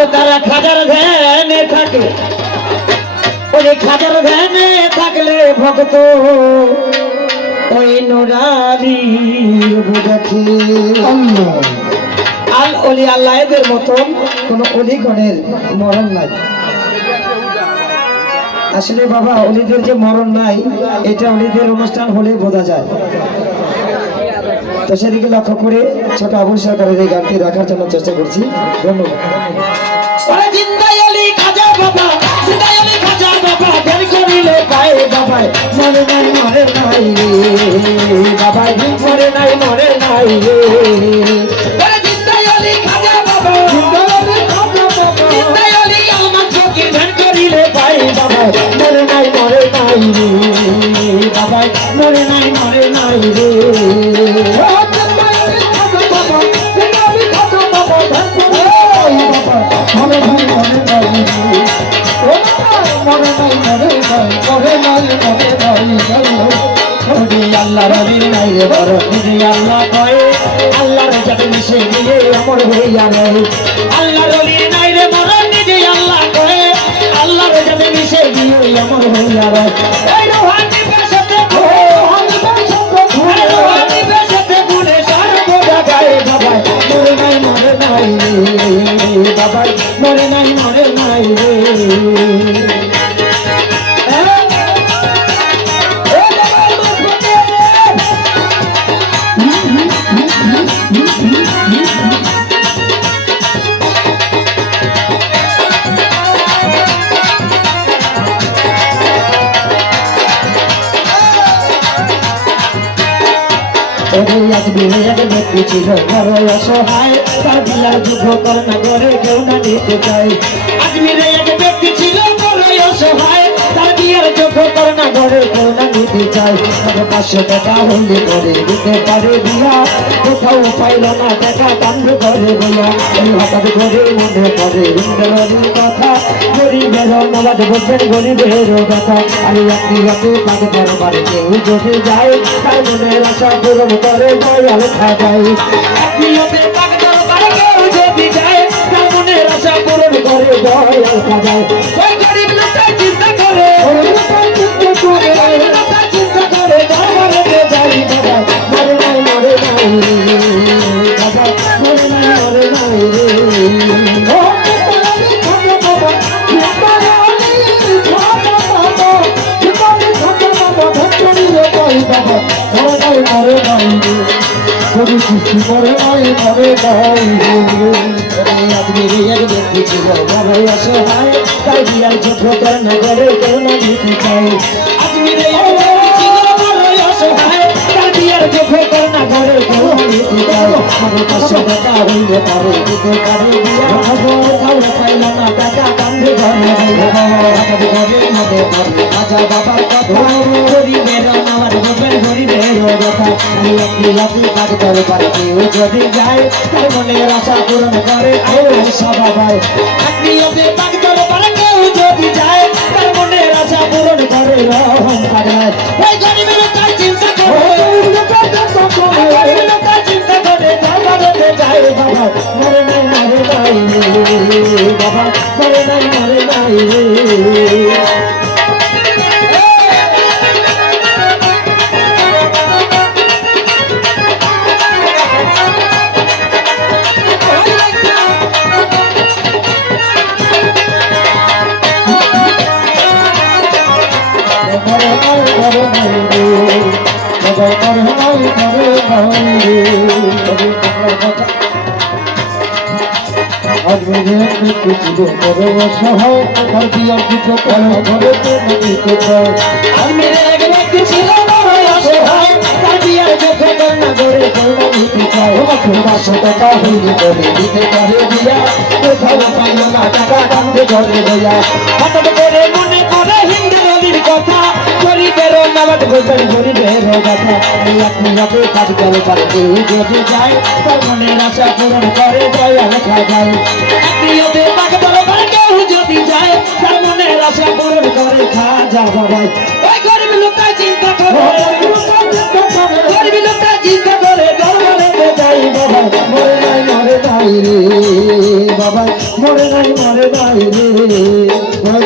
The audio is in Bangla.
ও তারা খাজার ধ্যানে থাকে, ওই খাজার ধ্যানে থাকলে ভক্ত ওই নুরানির বুঝাখি। আল অলি আল্লাহ এদের মতন কোন অলিগণের মরণ নাই। আসলে বাবা অলিদের যে মরণ নাই এটা অলিদের অনুষ্ঠান হলে বোঝা যায়। তো সেদিকে লক্ষ্য করে ছোট আবুল সরকারের এই গানটি রাখার জন্য চেষ্টা করছি। ধন্যবাদ। মরে নাই মরে নাই বাবাই মরে নাই মরে নাই মরে নাই মরে নাই বাবাই মরে নাই মরে নাই রে আল্লাহ রবি নাই রে বড় আল্লাহ কয়ে আল্লাহর যাতে মিশে গিয়ে অমর হইয়া নেই। আল্লাহ রবি নাই রে বড় নিজে আল্লাহ কয়ে আল্লাহর যাতে মিশে গিয়ে অমর হইয়া নেই। এই রোহানি বেশতে রোহানি বেশতে গুনে সর্বদা গায়ে বাবাই মরে নাই মরে নাই বাবাই মরে নাই মরে নাই রে। ব্যক্তি ছিল বড় অসহায়, তার বিলার যুদ্ধ করোনা করে কেউ না নিতে চায়। আজমিরে এক ব্যক্তি ছিল বড় অসহায়, তার বিয়ের যুদ্ধ করোনা করে কেউ না নিতে চায়। 500 টাকা হইলে করে দিতে পারে বিয়া, কোথাও পাইল না টাকা কান্দ করে বইয়া। হঠাৎ করে মনে পড়ে ইন্দ্রের কথা, গরিবের নবাদ বলছেন গরিবের কথা। আমি একটি রাতে পাকে দরবারে কেউ যদি যায়, তার মনের আশা পূরণ করে দয়াল খাজাই। আত্মীয়তে পাক দরবারে কেউ যদি যায়, তার মনের আশা পূরণ করে দয়াল খাজাই। ওই গরিব লোকটা চিন্তা করে দরবারে যাই বাবা মরে নাই মরে নাই বাবা মরে নাই মরে নাই রে। মরে নাই মরে নাই আজমিরে এক ব্যক্তি ছিল বড় অসহায়, তাই বিয়ার যুদ্ধ করোনা করে কেউ না নিতে চাই। আজমিরে এক ব্যক্তি ছিল বড় অসহায়, তার বিয়ার যুদ্ধ করোনা করে কেউ না নিতে চাই। 500 টাকা হইলে পারে দিতে পারে বিয়া, কোথাও পাইল না টাকা কান্দে ঘরে হঠাৎ ঘরে মধ্যে পড়ে রাজা বাবার কথা, গরিবের নামাজ বলবেন গরিবের কথা। একটি কাজ করে পারে কেউ যদি যায়, তার মনের আশা পূরণ করে সবাই। আত্মীয়তে পাক দরবারে কেউ যদি যায়, তার মনের আশা পূরণ করে রহম কাটায়। ওই গরিব লোকটা চিন্তা করে চিন্তা করে দরবারে যায় বাবা মরে নাই মরে নাই বাবা মরে নাই মরে নাই টাকা হইলে করে দিতে পারে বিয়া, কোথাও পাইল না টাকা কান্দে ঘরে বইয়া। হঠাৎ করে মনে করে হিন্দু নদীর কথা, গরিবের নামাজ বলবেন গরিবের কথা। আপনি কাজ করে পারে কেউ যদি যায়, তার মনের আশা পূরণ করে দয়াল খাজাই। আত্মীয়তে পাক দরবারে কেউ যদি যায়, তার মনের আশা পূরণ করে খাজা বাবাই। ওই গরিব লোকটা চিন্তা করে গরিব লোকটা চিন্তা করে দরবারে যাই বাবা মরে নাই মরে নাই রে বাবা মরে নাই রে